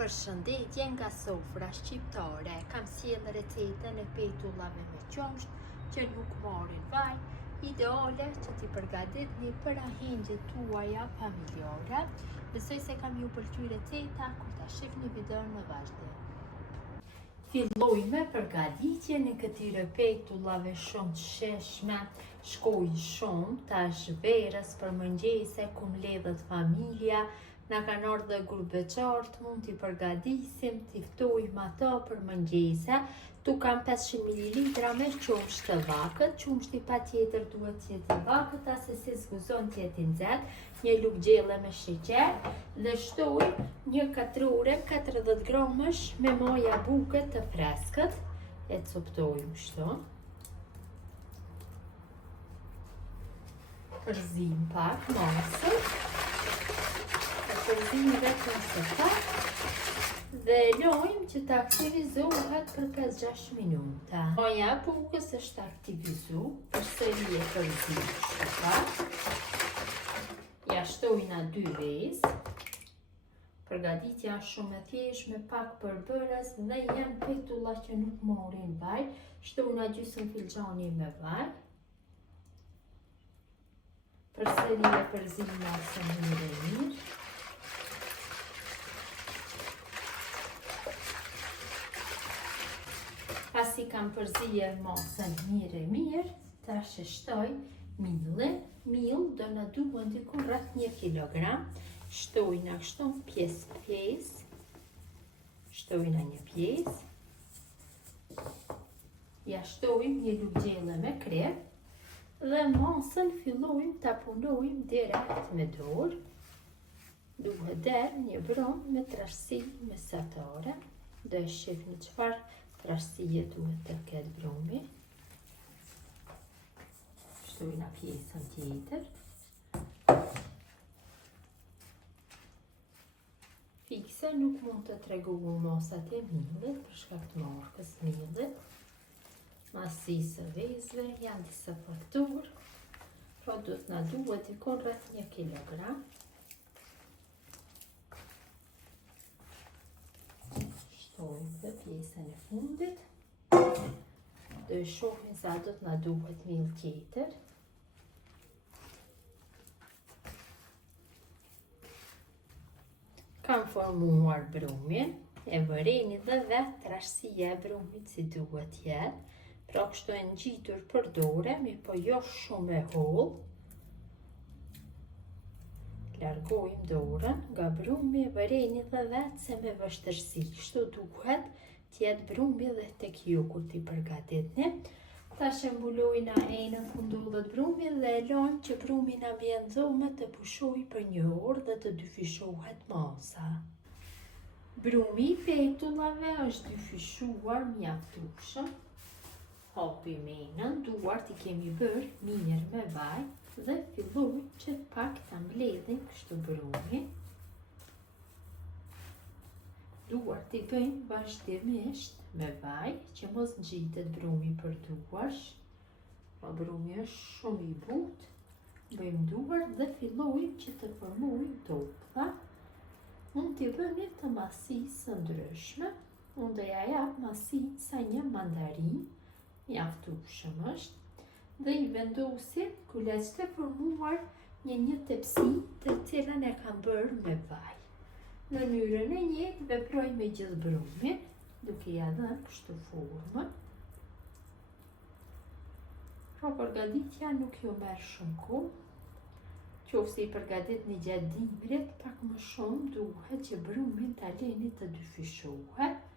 Përshëndetje nga sofra shqiptare. Kam sjell recetën e petullave me qumësht që nuk marrin vaj, ideale që t'i përgatitni për ahindjet tuaja familjare. Besoj se kam ju pëlqyer receta kur ta shihni videon në vazhdim. Filloj me përgatitjen e këtyre petullave shumë të sheshme. Shkoj shumë tash verës për mëngjese ku mbledhet familja. Na kanë ardhur grup veçartë, mund t'i përgatisim, t'i ftojmë ato për mëngjese. Tu kam 500 ml me qumësht të vakët. Qumështi patjetër duhet të jetë i vakët, ase si s'guzon të jetë i nxehtë. Një lugë gjelle me sheqer dhe shtoj një katrore 40 gramësh me moja buke të freskët. E coptojmë kështu. Përzim pak masën. Përzim vetëm së pak dhe lojmë që të aktivizohet për 5-6 minuta. Moja bukës është aktivizu, përsëri e përzim kështu pak. Ja shtojna 2 vezë. Përgatitja është shumë e thjeshtë me pak përbërës dhe janë petulla që nuk marrin vaj. Shtojna gjysmë filxhani me vaj. Përsëri e përzim masën mirë. Pasi kam përzier masën mirë, tash e shtoj millin. Mill do na duhet diku rreth 1 kilogram. Shtojna kështu pjesë. Shtojna një pjesë. Ja shtojmë një lugë gjelle me krem dhe masën fillojmë ta punojmë direkt me dorë. Duhet derë një brum me trashësi mesatare. Do e shihni çfarë trashësie duhet të ketë brumi. Shtojna pjesën tjetër. Fikse nuk mund të tregohu masat e millit për shkak të markës millit. Masisë e vezëve janë disa faktorë, pra do të na duhet diku rreth 1 kilogram. Shtojmë dhe pjesën e fundit. Do e shohim sa do të na duhet mill tjetër. Kam formuar brumin, e vëreni dhe vetë trashësia e brumit si duhet jetë. Pra kështu e ngjitur për dore, mi po jo shumë e hollë. Largojmë dorën nga brumi, e vëreni dhe vetë se me vështërsi. Kështu duhet t'jetë brumi dhe tek ju kur t'i përgatitni. Tash e mbulojna enën ku ndodhet brumi dhe e lajmë që brumi na ambientëzohet të pushojë për 1 orë dhe të dyfishohet masa. Brumi i petullave është dyfishuar mjaftueshëm. Hapim enën, duart i kemi bërë mirë me vaj dhe fillojmë që pak ta mbledhim kështu brumin. Duart i bëjmë vazhdimisht me vaj që mos ngjitet brumi për duarsh. Pa brumi është shumë i butë. Bëjmë duart dhe fillojmë që të formojmë toplla. Mund t'i bëni të masisë ndryshme. Unë do ja jap masinë sa një mandarinë. Mjaftueshëm është dhe i vendosim kuleçt e formuar një tepsi të cilën e kam bërë me vaj. Në mënyrën e njëjtë veproj me gjithë brumin, duke ja dhënë kështu formën. Pra përgatitja nuk ju merr shumë kohë. Qofse i përgatitni gjatë dimrit, pak më shumë duhet që brumin ta leni të dyfishohet.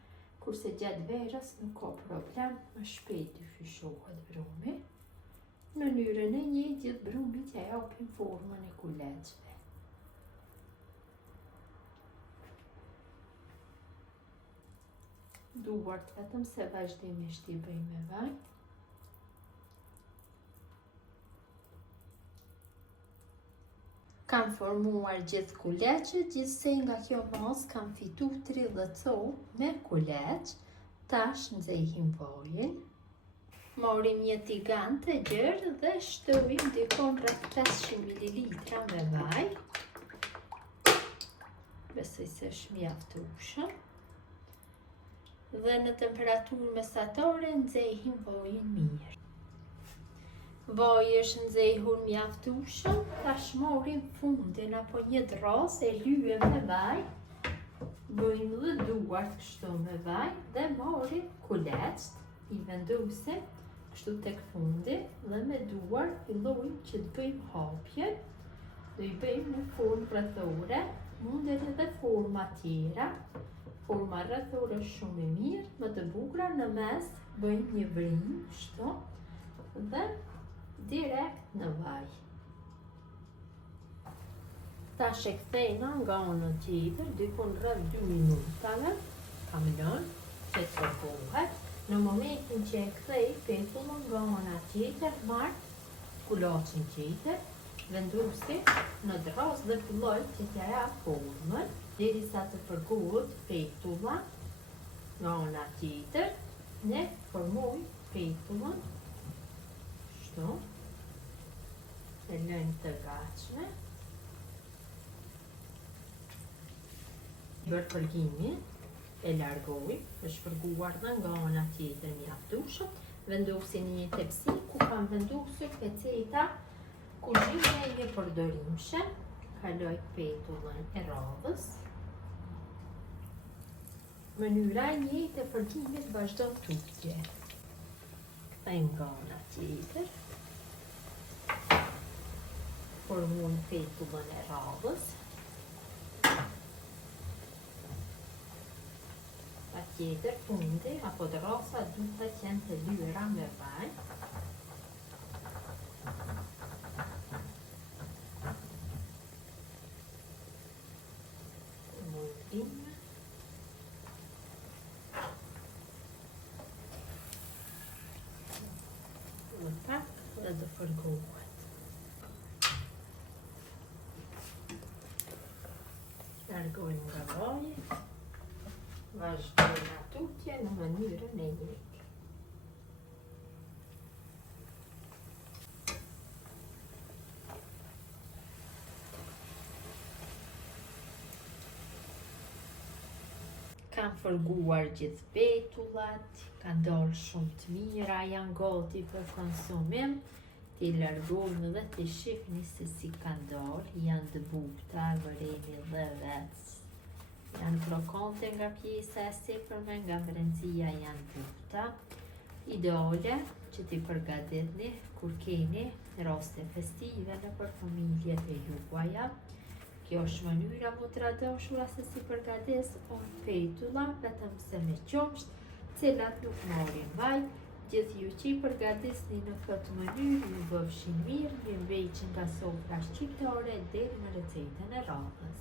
Kurse gjatë verës nuk ka problem, më shpejt dyfishohet brumi. Në mënyrën e njëjtë gjithë brumit ja japin formën e kuleçve. Duart vetëm se vazhdimisht i bëjmë me vaj. Kam formuar gjithë kuleçet, gjithsej nga kjo masë kam fitu 30 copë me kuleç. Tash nxehim vajin. Marrim një tigan të gjerë dhe shtojmë dikon rreth 500 ml me vaj. besoj se është mjaftueshëm. Dhe në temperaturë mesatare nxehim vojin mirë. Voji është nxehur mjaftueshëm, tash morim fundin apo një dros e lyhem me vaj. Bëjmë dhe duart kështu me vaj dhe morim kuleçt, I vendosim kështu tek fundi dhe me duar fillojmë që të bëjmë hapjen. Do I bëjmë në formë rrethore, mundet edhe forma tjera. Forma rrethore është shumë e mirë, më të bukura në mes bëjmë një vrim kështu dhe direkt në vaj. Tash e kthejna nga anën tjetër, dikun rreth 2 minutave, kam lënë që të përkohet. Në momentin që e kthej petullën nga ana tjetër, marr kulaçin tjetër, vendosi në dros dhe filloj që t'ja jap formën, derisa të përgohet petulla nga ana tjetër, ne formoj petullën kështu, e lëjmë të gatshme. Bërë përgimin, e largoj, është përguar dhe nga ana tjetër mjaftueshëm, vendosin një tepsi ku kam vendosur peceta kuzhine e një përdorimshme, kaloj petullën e radhës. Mënyra e njëjtë e përgimit vazhdon tutje. Kthejmë nga ana tjetër. Formojmë petullën e radhës. Patjetër fundi apo drosa duhet të jenë të lyera me vaj. Dhe të përgohet. Largojmë nga vaji, vazhdojmë tutje në mënyrën e njëjtë. Kam fërguar gjithë petullat, kanë dalë shumë të mira, janë gati për konsumim. Ti largojmë dhe ti shihni se si kanë dalë, janë të bukta, vëremi dhe vec. Janë krokante nga pjesa e sipërme, nga brendësia janë bukta. Ideale që ti përgatitni kur keni raste festive nëpër familjet e juaja. Kjo është mënyra më të radhshura se si përgatis petulla, vetëm se me qumsht, cilat nuk marrin vaj. Gjithë ju që I përgatisni në këtë mënyrë, ju bëfshin mirë, një veç nga sofra shqiptare deri në recetën e radhës.